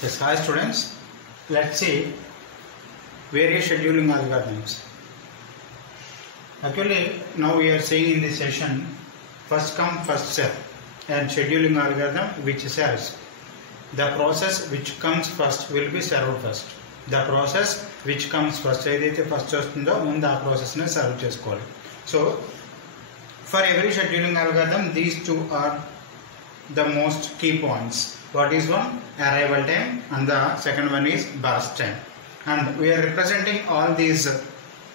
Yes, hi students. Let's see various scheduling algorithms. Actually, now we are seeing in this session first come first serve and scheduling algorithm which serves. The process which comes first will be served first. The process which comes first, ఏదైతే first వస్తుందో ముందు ఆ ప్రాసెస్ని serve చేసుకోవాలి. So for every scheduling algorithm, these two are the most key points. What is one? Arrival time, and the second one is burst time. And we are representing all these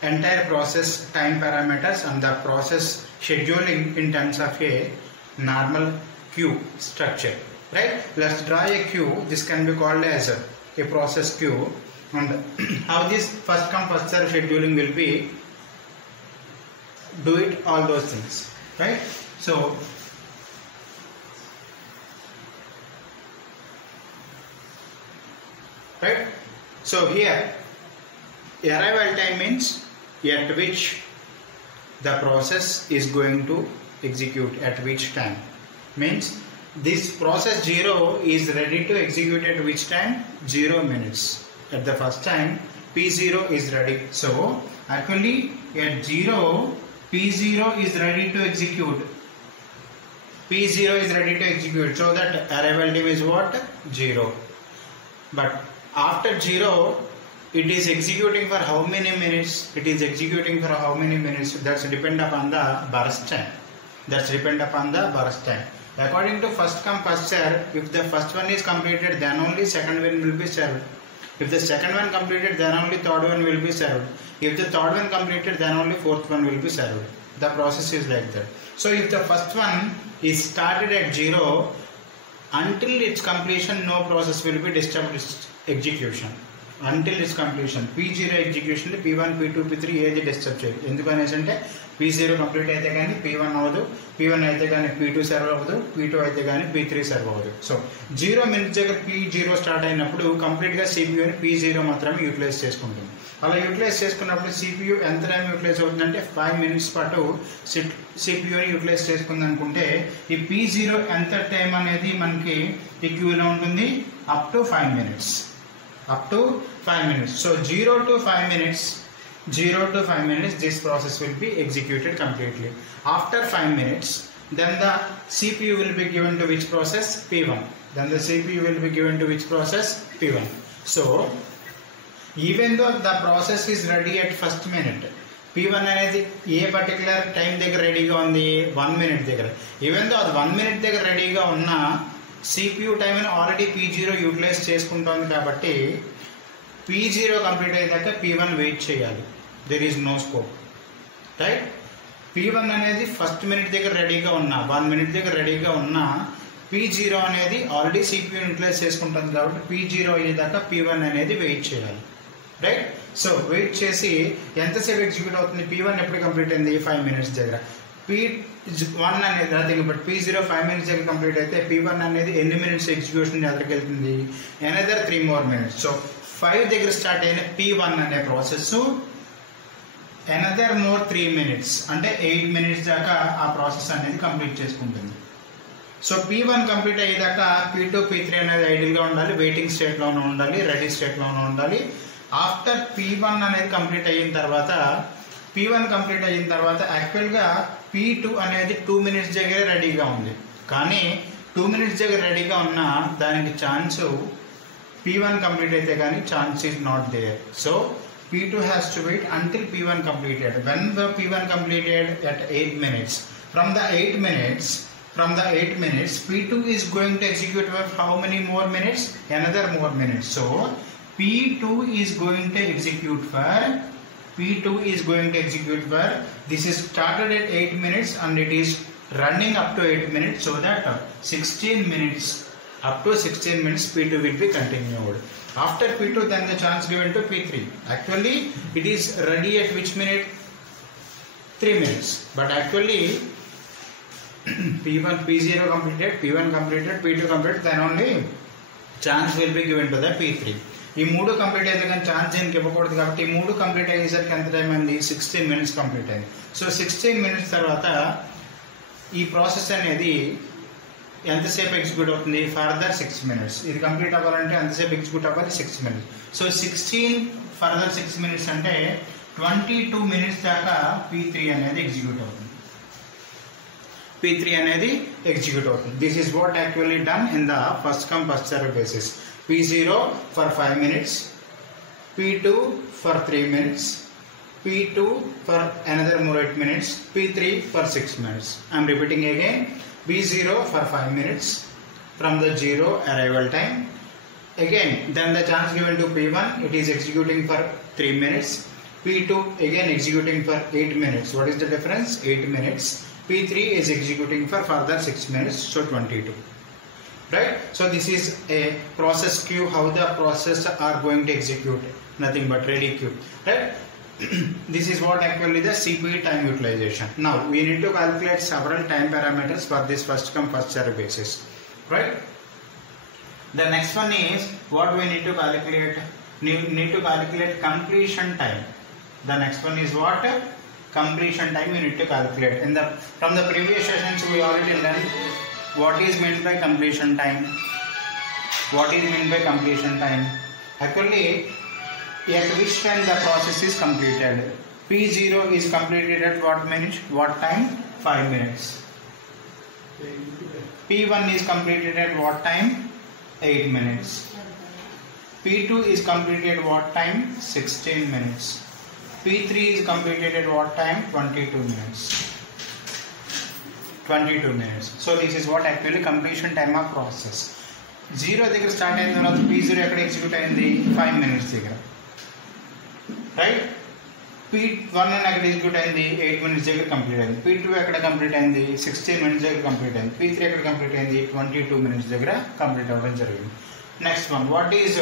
entire process time parameters and the process scheduling in terms of a normal queue structure. Right? Let's draw a queue. This can be called as a process queue. And how this first come first serve scheduling will be, do it all those things. Right? So right, so here arrival time means at which the process is going to execute, at which time. Means this process 0 is ready to execute at which time? 0 minutes. At the first time P0 is ready. So actually at 0 P0 is ready to execute. P0 is ready to execute, so that arrival time is what? 0. But after 0, it is executing for how many minutes? It is executing for how many minutes? That's depend upon the burst time. That's depend upon the burst time. According to first come first serve, if the first one is completed, then only second one will be served. If the second one completed, then only third one will be served. If the third one completed, then only fourth one will be served. The process is like that. So if the first one is started at 0, until its completion, no process will be disturbed execution. Until its completion, P0 execution, P1, P2, P3 ఏది disturb చేయదు. ఎందుకనేసి అంటే P0 complete అయితే కానీ P1 అవ్వదు, P1 అయితే కానీ P2 serve అవ్వదు, P2 అయితే కానీ P3 సర్వ్ అవ్వదు. సో 0 మినిట్స్ దగ్గర P0 స్టార్ట్ అయినప్పుడు కంప్లీట్గా సిపియూని P0 మాత్రమే యూటిలైజ్ చేసుకుంటుంది. అలా యూటిలైజ్ చేసుకున్నప్పుడు సిపియూ ఎంత టైం యూటిలైజ్ అవుతుందంటే 5 మినిట్స్ పాటు సిపియూని యూటిలైజ్ చేసుకుంది అనుకుంటే ఈ P0 ఎంత టైం అనేది మనకి ఈ క్యూలో ఉంటుంది? Up to 5 minutes. Up to 5 minutes. So 0 to 5 minutes, this process will be executed completely. After 5 minutes, then the CPU will be given to which process? P1. Then the CPU will be given to which process? P1. So even though the process is ready at first minute, P1 అనేది ఏ particular time దగ్గర రెడీగా ఉంది? 1 minute దగ్గర. Even though అది 1 minute దగ్గర రెడీగా ఉన్న CPU టైంని ఆల్రెడీ P0 యూటిలైజ్ చేసుకుంటుంది కాబట్టి P0 కంప్లీట్ అయ్యాక P1 వెయిట్ చేయాలి. There is no scope. Right? P1 అనేది ఫస్ట్ మినిట్ దగ్గర రెడీగా ఉన్నా, 1 minute దగ్గర రెడీగా ఉన్నా P0 అనేది ఆల్రెడీ CPU యూటిలైజ్ చేసుకుంటుంది కాబట్టి P0 అయ్యేదాకా P1 అనేది వెయిట్ చేయాలి. రైట్? సో వెయిట్ చేసి ఎంతసేపు ఎగ్జిక్యూట్ అవుతుంది? P1 ఎప్పుడు కంప్లీట్ అయింది? 5 minutes దగ్గర. P1 అనేది నథింగ్ బట్ P0 5 minutes దగ్గర కంప్లీట్ అయితే P1 అనేది ఎన్ని మినిట్స్ ఎగ్జిక్యూషన్ దగ్గరికి వెళ్తుంది? Another 3 more minutes. సో 5 దగ్గర స్టార్ట్ అయిన P1 అనే ప్రాసెస్ అనదర్ మోర్ 3 minutes అంటే 8 minutes దాకా ఆ ప్రాసెస్ అనేది కంప్లీట్ చేసుకుంటుంది. సో P1 కంప్లీట్ అయ్యేదాకా P2 P3 అనేది ఐడియల్గా ఉండాలి, వెయిటింగ్ స్టేట్లోనే ఉండాలి, రెడీ స్టేట్లోనే ఉండాలి. ఆఫ్టర్ P1 అనేది కంప్లీట్ అయిన తర్వాత యాక్చువల్గా P2 అనేది 2 minutes దగ్గర రెడీగా ఉంది. కానీ 2 minutes దగ్గర రెడీగా ఉన్న దానికి ఛాన్స్ P1 కంప్లీట్ అయితే కానీ chance is not there. So P2 has to wait until P1 completed. When the P1 completed at 8 minutes, from the 8 minutes P2 is going to execute for how many more minutes? Another more minutes. So P2 is going to execute for this is started at 8 minutes and it is running up to 8 minutes, so that 16 minutes, up to 16 minutes P2 will be continued. After P2, then the chance given to P3. Actually it is ready at which minute? 3 minutes, but actually P0 completed, P1 completed, P2 completed, then only chance will be given to the P3. ఈ 3 complete అయితే కానీ chance దీనికి ఇవ్వకూడదు కాబట్టి ఈ 3 complete అయ్యేసరికి ఎంత time అయింది? 16 minutes కంప్లీట్ అయింది. సో 16 minutes తర్వాత ఈ ప్రాసెస్ అనేది ఎంతసేపు ఎగ్జిక్యూట్ అవుతుంది ఫర్దర్ 6 minutes. ఇది కంప్లీట్ అవ్వాలంటే ఎంతసేపు ఎగ్జిక్యూట్ అవ్వాలి 6 minutes. సో 16 ఫర్దర్ 6 minutes అంటే 22 minutes దాకా P3 అనేది ఎగ్జిక్యూట్ అవుతుంది. P3 అనేది ఎగ్జిక్యూట్ అవుతుంది. This is what actually done in the first come first serve basis. P0 for 5 minutes, P2 for 3 minutes, P2 for another more 8 minutes, P3 for 6 minutes. I am repeating again. P0 for 5 minutes from the 0 arrival time. Again, then the chance given to P1, it is executing for 3 minutes. P2 again executing for 8 minutes. What is the difference? 8 minutes. P3 is executing for further 6 minutes, so 22. Right? So this is a process queue, how the process are going to execute. Nothing but ready queue. Right? This is what actually the CPU time utilization. Now we need to calculate several time parameters for this first come first serve basis. Right? The next one is what we need to calculate. Need to calculate completion time. The next one is what? Completion time we need to calculate. From the previous sessions we already learned what is meant by completion time. What is meant by completion time? Actually, at which time the process is completed. P0 is completed at what minute? What time? 5 minutes. P1 is completed at what time? 8 minutes. P2 is completed at what time? 16 minutes. P3 is completed at what time? 22 minutes. 22 minutes. So this is what actually completion time of process. 0 దగ్గర start అయిన తర్వాత P0 ఎక్కడ execute అయింది 5 minutes దగ్గర. Right. P1 ఎక్కడ execute అయింది 8 minutes దగ్గర complete అయింది. P2 ఎక్కడ కంప్లీట్ అయింది 16 minutes దగ్గర కంప్లీట్ అయింది. P3 ఎక్కడ కంప్లీట్ అయింది 22 minutes దగ్గర కంప్లీట్ అవ్వడం జరిగింది. Next one what is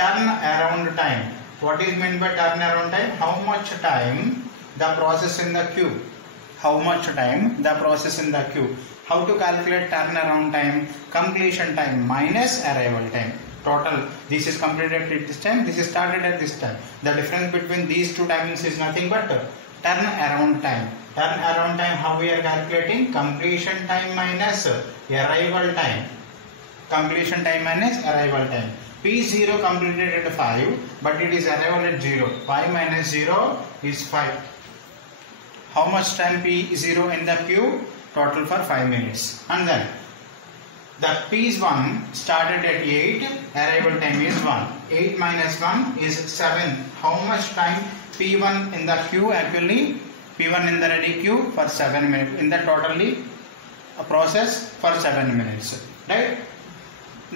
turn around time. What is meant by turnaround time? How much time the process in the queue? How much time the process in the queue? How to calculate turnaround time? Completion time minus arrival time. Total. This is completed at this time. This is started at this time. The difference between these two timings is nothing but turnaround time. Turnaround time. How we are calculating? Completion time minus arrival time. Completion time minus arrival time. P0 completed at 5 but it is arrival at 0. 5 minus 0 is 5. How much time P0 in the queue? Total for 5 minutes. And then the P1 started at 8, arrival time is 1. 8 minus 1 is 7. How much time P1 in the queue actually? P1 in the ready queue for 7 minutes. In the totally process for 7 minutes. Right?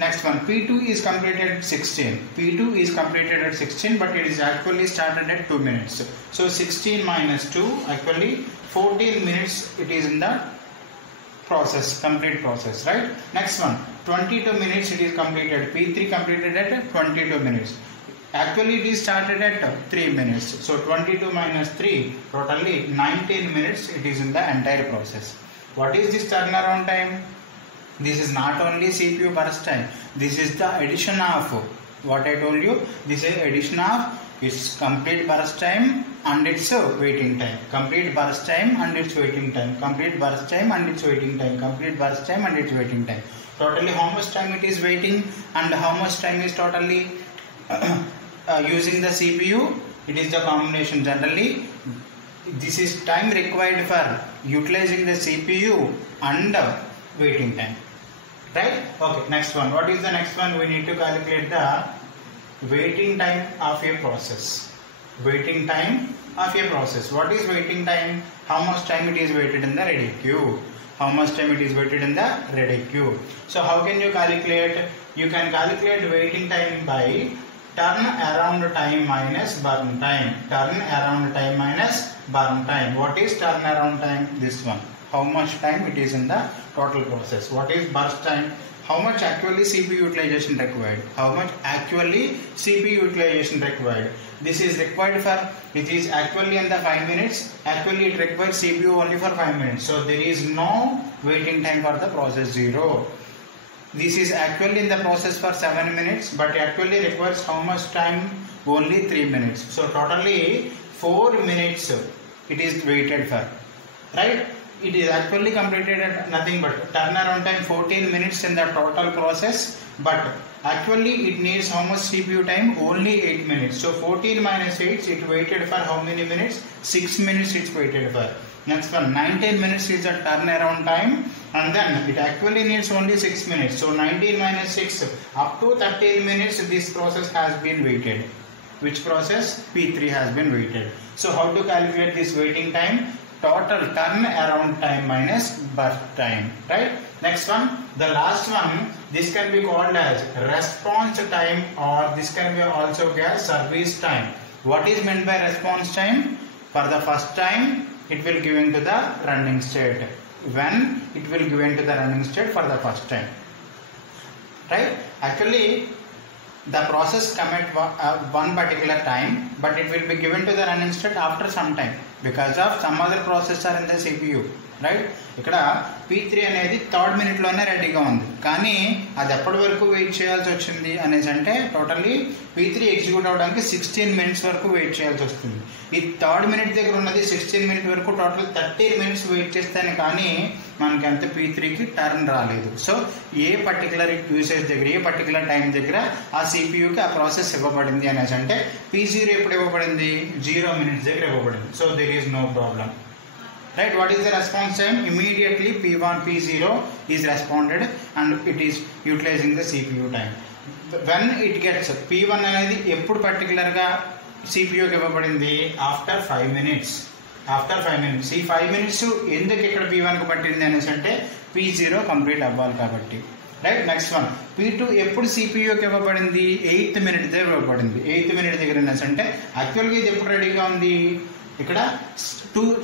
Next one, P2 is completed at 16. P2 is completed at 16 but it is actually started at 2 minutes. So 16 minus 2 actually 14 minutes it is in the process, complete process, right? Next one, 22 minutes it is completed. P3 completed at 22 minutes. Actually it is started at 3 minutes. So 22 minus 3 totally 19 minutes it is in the entire process. What is this turnaround time? This is not only CPU burst time. This is the addition of what I told you. This is addition of its complete burst time and its waiting time. Complete burst time and its waiting time. Complete burst time and its waiting time. Complete burst time and its waiting time. Totally how much time it is waiting and how much time is totally using the CPU. It is the combination. Generally this is time required for utilizing the CPU and waiting time. Right? Okay, next one. What is the next one? We need to calculate the waiting time of a process. Waiting time of a process. What is waiting time? How much time it is waited in the ready queue? How much time it is waited in the ready queue? So how can you calculate? You can calculate waiting time by turn around time minus burn time. Turn around time minus burn time. What is turn around time? This one. How much time it is in the total process. What is burst time? How much actually CPU utilization required? How much actually CPU utilization required? This is required for, it is actually in the 5 minutes. Actually it requires CPU only for 5 minutes. So there is no waiting time for the process 0. This is actually in the process for 7 minutes but actually requires how much time? Only 3 minutes. So totally 4 minutes it is waited for. Right? it is actually completed at nothing but turnaround time 14 minutes in the total process, but actually it needs how much CPU time? Only 8 minutes. So 14 minus 8, it waited for how many minutes? 6 minutes it's waited for. Next one, 19 minutes is the turnaround time, and then it actually needs only 6 minutes. So 19 minus 6, up to 13 minutes this process has been waited. Which process? P3 has been waited. So how to calculate this waiting time? Total turnaround time minus burst time, right? Next one, the last one, this can be called as response time, or this can be also called service time. What is meant by response time? For the first time, it will give into the running state. When it will give into the running state for the first time, right? Actually, the process come at one particular time, but it will be given to the running state after some time because of some other processor in the CPU, right? ఇక్కడ P3 అనేది third minute లోనే రెడీగా ఉంది, కానీ అది ఎప్పటి వరకు wait చేయాల్సి వచ్చింది అనేసి అంటే టోటల్లీ P3 ఎగ్జిక్యూట్ అవడానికి 16 మినిట్స్ వరకు వెయిట్ చేయాల్సి వస్తుంది. ఈ థర్డ్ మినిట్ దగ్గర ఉన్నది 16 మినిట్ వరకు టోటల్ 13 మినిట్స్ వెయిట్ చేస్తేనే కానీ మనకి అంత P3కి టర్న్ రాలేదు. సో ఏ పర్టికులర్ యూసేజ్ దగ్గర, ఏ పర్టికులర్ టైం దగ్గర ఆ CPUకి ఆ ప్రాసెస్ ఇవ్వబడింది అనేసి అంటే P0 ఎప్పుడు ఇవ్వబడింది? 0 మినిట్స్ దగ్గర ఇవ్వబడింది. So there is no problem. Right, what is the response time? Immediately P0 is responded and it is utilizing the CPU time. When it gets P1 అనేది ఎప్పుడు పర్టికులర్ గా CPU కి ఇవ్వబడింది? After 5 minutes. After 5 minutes. ఈ 5 minutes ఎందుకు ఇక్కడ P1 కు పట్టింది అనేసి అంటే P0 కంప్లీట్ అవ్వాలి కాబట్టి. రైట్, నెక్స్ట్ వన్, P2 ఎప్పుడు CPU కి ఇవ్వబడింది? 8th మినిట్ దగ్గర ఇవ్వబడింది. 8th మినిట్ దగ్గర అనేసి అంటే యాక్చువల్గా ఇది ఎప్పుడు రెడీగా ఉంది? ఇక్కడ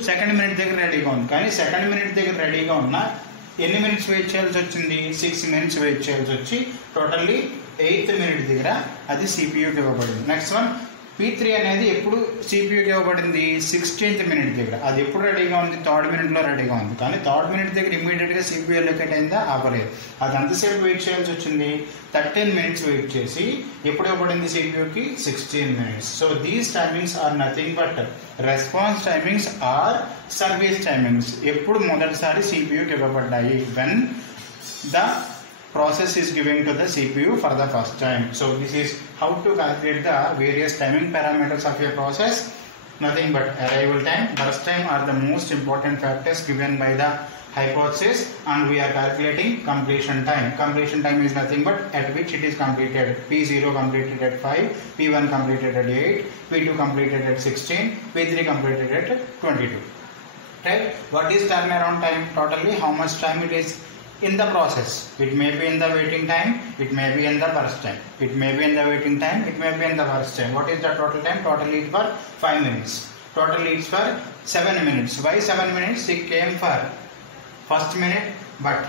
సెకండ్ మినిట్ దగ్గర రెడీగా ఉంది, కానీ సెకండ్ మినిట్ దగ్గర రెడీగా ఉన్న ఎన్ని మినిట్స్ వెయిట్ చేయాల్సి వచ్చింది? 6 మినిట్స్ వెయిట్ చేయాల్సి వచ్చి టోటల్లీ 8th మినిట్ దగ్గర అది CPUకి ఇవ్వబడింది. నెక్స్ట్ వన్, P3 అనేది ఎప్పుడు CPUకి ఇవ్వబడింది? 16th మినిట్ దగ్గర. అది ఎప్పుడు రెడీగా ఉంది? థర్డ్ మినిట్లో రెడీగా ఉంది, కానీ థర్డ్ మినిట్ దగ్గర ఇమీడియట్గా CPU లొకేట్ అయిందా? అవ్వలేదు. అది అంతసేపు వెయిట్ చేయాల్సి వచ్చింది? 13 మినిట్స్ వెయిట్ చేసి ఎప్పుడు ఇవ్వబడింది CPUకి? 16 minutes. So these timings are nothing but response timings or service timings. ఎప్పుడు మొదటిసారి CPUకి ఇవ్వబడ్డాయి? When the process is given to the CPU for the first time. So this is how to calculate the various timing parameters of a process. Nothing but arrival time, burst time are the most important factors given by the hypothesis, and we are calculating completion time. Completion time is nothing but at which it is completed. P0 completed at 5, P1 completed at 8, P2 completed at 16, P3 completed at 22. Right? What is turnaround time? Totally how much time it is in the process. It may be in the waiting time, it may be in the burst time. It may be in the waiting time, it may be in the burst time. What is the total time? Totally it's for 5 minutes. Totally it's for 7 minutes. Why 7 minutes? It came for first minute, but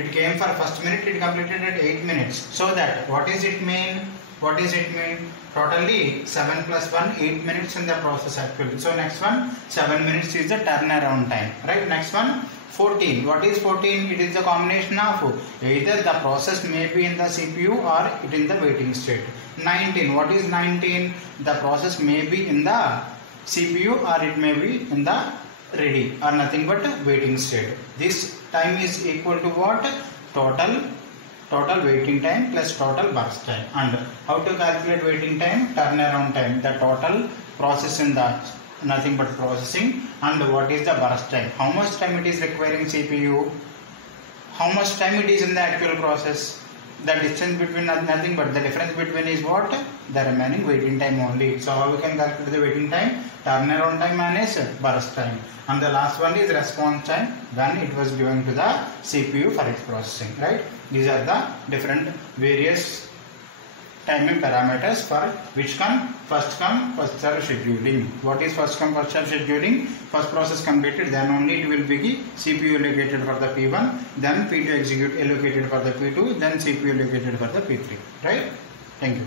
it came for first minute, it completed at 8 minutes. So that, what is it mean? What does it mean? Totally 7 plus 1, 8 minutes in the process actually. So next one, 7 minutes is the turnaround time. Right? Next one, 14. What is 14? It is the combination of either the process may be in the CPU or it in the waiting state. 19. What is 19? The process may be in the CPU or it may be in the ready or nothing but waiting state. This time is equal to what? Total waiting time plus total burst time. And how to calculate waiting time? Turnaround time. The total process in the nothing but processing, and what is the burst time? How much time it is requiring CPU? How much time it is in the actual process? The distance between nothing but the difference between is what? The remaining waiting time only. So how we can calculate the waiting time? Turnaround time minus burst time. And the last one is response time, when it was given to the CPU for its processing. Right? These are the different various timing parameters for which first come first serve scheduling. What is first come first serve scheduling? First process completed, then only it will be CPU allocated for the P1, then P2 execute allocated for the P2, then CPU allocated for the P3. Right? Thank you.